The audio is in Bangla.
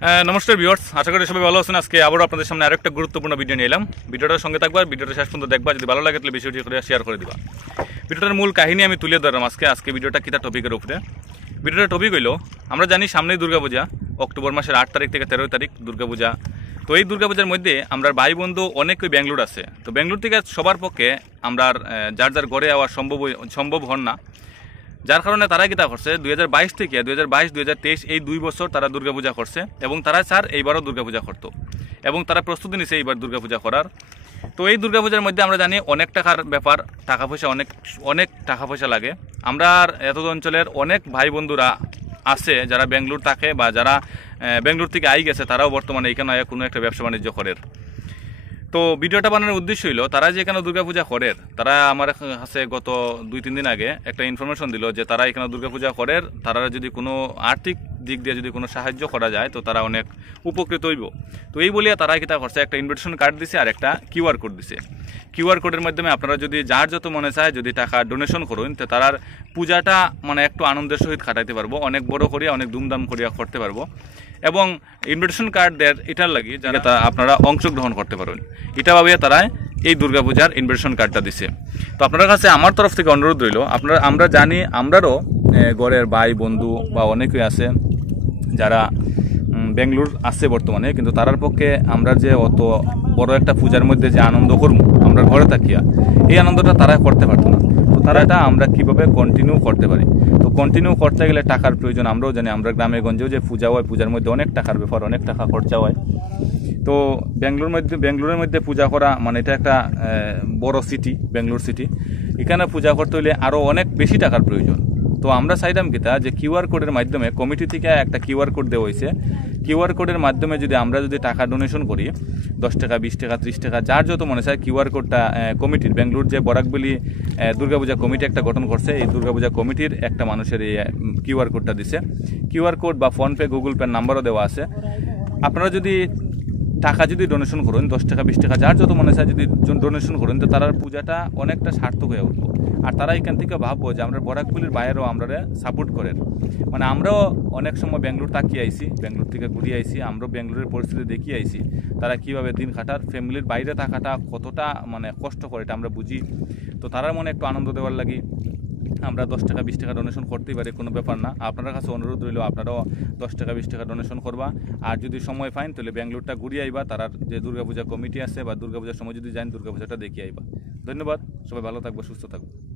নমস্কার ভিউয়ার্স, আশা করি সবাই ভালো আছেন। আজকে আবারও আপনাদের সামনে আরেকটা গুরুত্বপূর্ণ ভিডিও নিয়ে এলাম। ভিডিওটার সঙ্গে থাকবা, ভিডিওটা শেষ পর্যন্ত দেখবা। যদি ভালো লাগে তাহলে বেশি করে শেয়ার করে দিবা। ভিডিওটার মূল কাহিনী আমি তুলে ধরলাম আজকে ভিডিওটা কিতা টপিকের উপরে। ভিডিওটার টপিক হইলো, আমরা জানি সামনেই দুর্গাপূজা, অক্টোবর মাসের 8 তারিখ থেকে 13 তারিখ দুর্গাপূজা। তো এই দুর্গাপূজার মধ্যে আমরা ভাই বন্ধু অনেকই বেঙ্গলোর আছে। তো বেঙ্গলোর থেকে সবার পক্ষে আমরা যার যার ঘরে যাওয়া সম্ভব হন না, যার কারণে তারা কিতা করছে 2022 থেকে 2022-2023 এই 2 বছর তারা দুর্গাপূজা করছে এবং তারা স্যার এইবারও দুর্গাপূজা করতো এবং তারা প্রস্তুতি নিছে এইবার দুর্গাপূজা করার। তো এই দুর্গাপূজার মধ্যে আমরা জানি অনেক টাকার ব্যাপার, টাকা পয়সা অনেক টাকা পয়সা লাগে। আমরা এত অঞ্চলের অনেক ভাই বন্ধুরা আছে যারা বেঙ্গলোর থাকে বা যারা বেঙ্গলোর থেকে আই গেছে, তারাও বর্তমানে এখানে কোনো একটা ব্যবসা বাণিজ্য করে। তো ভিডিওটা বানানোর উদ্দেশ্য হইল, তারা যে এখানে দুর্গাপূজা করে, তারা আমার কাছে গত 2-3 দিন আগে একটা ইনফরমেশন দিল যে তারা এখানে দুর্গাপূজা করে, তারা যদি কোনো আর্থিক দিক দিয়ে যদি কোনো সাহায্য করা যায় তো তারা অনেক উপকৃত হইব। তো এই বলিয়া তারা কিতা করছে, একটা ইনভিটেশন কার্ড দিছে আর একটা কিউআর কোড দিছে। কিউআর কোডের মাধ্যমে আপনারা যদি যার যত মনে চায় যদি টাকা ডোনেশন করুন, তো তারার পূজাটা মানে একটু আনন্দের সহিত খাটাইতে পারবো, অনেক বড় করিয়া অনেক ধুমধাম করিয়া করতে পারবো। এবং ইনভিটেশন কার্ড দেয় এটার লাগি যারা আপনারা অংশগ্রহণ করতে পারেন, এটা ভাবিয়া তারা এই দুর্গাপূজার ইনভিটেশন কার্ডটা দিছে। তো আপনার কাছে আমার তরফ থেকে অনুরোধ রইল, আমরা জানি আমরারও ঘরের ভাই বন্ধু বা অনেকেই আছে যারা বেঙ্গলোর আছে বর্তমানে, কিন্তু তারার পক্ষে আমরা যে অত বড় একটা পূজার মধ্যে যে আনন্দ করবো আমরা ঘরে থাকিয়া, এই আনন্দটা তারা করতে পারতো না। তো তারা এটা আমরা কীভাবে কন্টিনিউ করতে পারি, তো কন্টিনিউ করতে গেলে টাকার প্রয়োজন। আমরাও জানি আমরা গ্রামে গঞ্জেও যে পূজা হয়, পূজার মধ্যে অনেক টাকার ব্যাপার, অনেক টাকা খরচা হয়। তো বেঙ্গলোরের মধ্যে পূজা করা মানে এটা একটা বড় সিটি, বেঙ্গলোর সিটি। এখানে পূজা করতে হলে আরও অনেক বেশি টাকার প্রয়োজন। তো আমরা চাইলাম কিতা যে কিউআর কোডের মাধ্যমে, কমিটি থেকে একটা কিউআর কোড দেওয়া হয়েছে, কিউআর কোডের মাধ্যমে যদি আমরা টাকা ডোনেশন করি, 10 টাকা 20 টাকা 30 টাকা যার যত মনে চায়, কিউআর কোডটা কমিটির বেঙ্গলোর যে বরাকবলি দুর্গাপূজা কমিটি একটা গঠন করছে, এই দুর্গাপূজা কমিটির একটা মানুষের এই কিউআর কোডটা দিছে। কিউআর কোড বা ফোনপে গুগল পের নাম্বারও দেওয়া আছে। আপনারা যদি টাকা ডোনেশন করুন, 10 টাকা 20 টাকা যার যত মনে চায় যদি ডোনেশন করুন, তো তার পূজাটা অনেকটা সার্থক হয়ে উঠবো। আর তারা এখান থেকে ভাববো যে আমরা বরাকবলির বাইরেও আমরা সাপোর্ট করেন। মানে আমরাও অনেক সময় বেঙ্গলোর তাকিয়ে আইছি, বেঙ্গলোর থেকে ঘুরিয়ে আইছি, আমরাও বেঙ্গলোরের পরিস্থিতি দেখিয়ে আইছি, তারা কীভাবে দিন কাটার, ফ্যামিলির বাইরে থাকাটা কতটা মানে কষ্ট করে এটা আমরা বুঝি। তো তারার মনে একটু আনন্দ দেওয়ার লাগি আমরা 10 টাকা 20 টাকা ডোনেশন করতেই পারি, কোনো ব্যাপার না। আপনার কাছে অনুরোধ রইল, আপনারাও 10 টাকা 20 টাকা ডোনেশন করবা। আর যদি সময় পাইন তাহলে বেঙ্গলোরটা ঘুরিয়ে আইবা, তার যে দুর্গাপূজা কমিটি আছে বা দুর্গাপূজার সময় যদি যান দুর্গাপূজাটা দেখিয়ে আইবা। ধন্যবাদ, সবাই ভালো থাকবো, সুস্থ থাকবো।